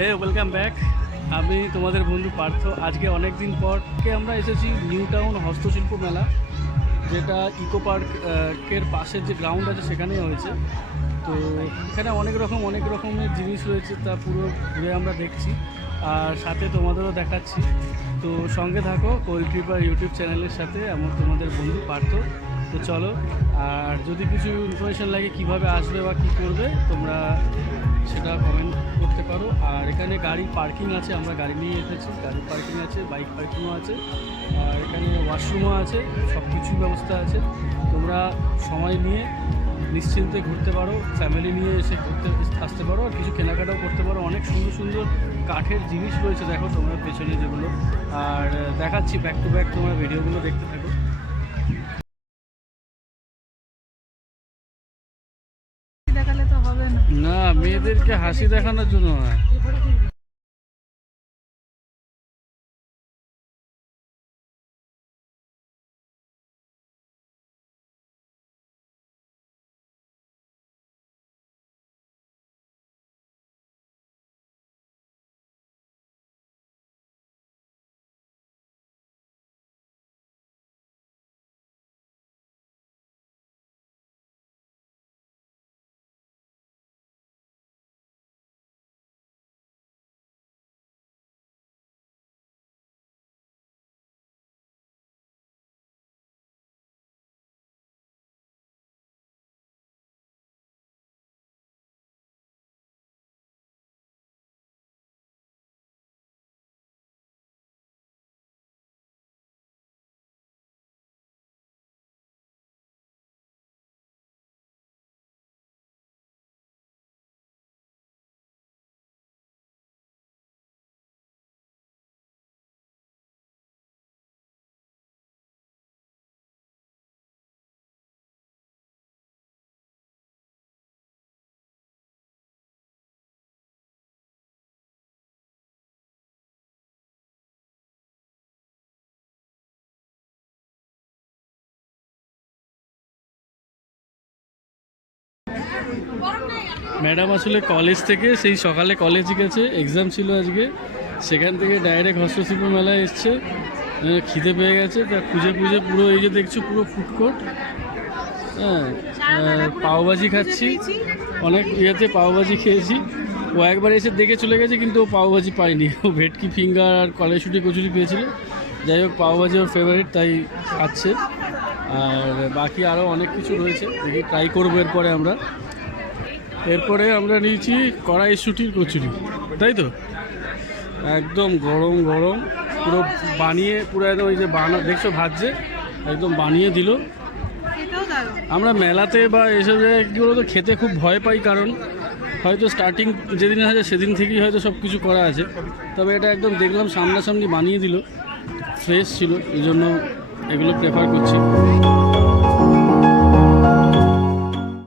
হে welcome back. আমি তোমাদের বন্ধু পার্থ। আজকে অনেক দিন পর আমরা এসেছি নিউ টাউন হস্তশিল্প মেলা, যেটা ইকো পার্কের পাশের যে গ্রাউন্ড আছে সেখানেই হয়েছে। তো এখানে অনেক রকমের জিনিস রয়েছে, তা পুরো ঘুরে আমরা দেখছি আর সাথে তোমাদেরও দেখাচ্ছি। তো সঙ্গে থাকো কোল ট্রিপার ইউটিউব চ্যানেলের সাথে, আমার তোমাদের বন্ধু পার্থ। তো চলো, আর যদি কিছু ইনফরমেশান লাগে কীভাবে আসবে বা কী করবে তোমরা সেটা কমেন্ট করতে পারো। আর এখানে গাড়ি পার্কিং আছে, আমরা গাড়ি নিয়ে এসেছি, গাড়ি পার্কিং আছে, বাইক পার্কিংও আছে, আর এখানে ওয়াশরুমও আছে, সব কিছুর ব্যবস্থা আছে। তোমরা সময় নিয়ে নিশ্চিন্তে ঘুরতে পারো, ফ্যামিলি নিয়ে এসে আসতে পারো, আর কিছু কেনাকাটাও করতে পারো। অনেক সুন্দর সুন্দর কাঠের জিনিস রয়েছে, দেখো তোমরা পেছনে যেগুলো। আর দেখাচ্ছি ব্যাক টু ব্যাক, তোমরা ভিডিওগুলো দেখতে থাকো। দেখালে তো হবে না, না মেয়েদেরকে হাসি দেখানোর জন্য না। ম্যাডাম আসলে কলেজ থেকে, সেই সকালে কলেজে গেছে, এক্সাম ছিল আজকে, সেখান থেকে ডাইরেক্ট হস্তশিল্প মেলায় এসছে। খিদে পেয়ে গেছে, তা খুঁজে পুরো এই যে দেখছো পুরো ফুডকোর্ট। হ্যাঁ, পাওভাজি খাচ্ছি, অনেক ইয়েতে পাওভাজি খেয়েছি। ও একবার এসে দেখে চলে গেছে, কিন্তু ও পাওভাজি পায়নি, ও ভেটকি ফিঙ্গার আর কলেজশুটি কচুরি পেয়েছিল। যাই হোক, পাওভাজি ওর ফেভারিট, তাই খাচ্ছে। আর বাকি আরও অনেক কিছু রয়েছে, দেখি ট্রাই করবো এরপরে আমরা নিয়েছি কড়াইশুটির কচুরি, তাই তো একদম গরম গরম, পুরো বানিয়ে, পুরো একদম ওই যে দেখছো ভাজছে, একদম বানিয়ে দিল। আমরা মেলাতে বা এসব জায়গাগুলো তো খেতে খুব ভয় পাই, কারণ হয়তো স্টার্টিং যেদিন আছে সেদিন থেকেই হয়তো সব কিছু করা আছে। তবে এটা একদম দেখলাম সামনাসামনি বানিয়ে দিল, ফ্রেশ ছিল, এই জন্য এগুলো প্রেফার করছি।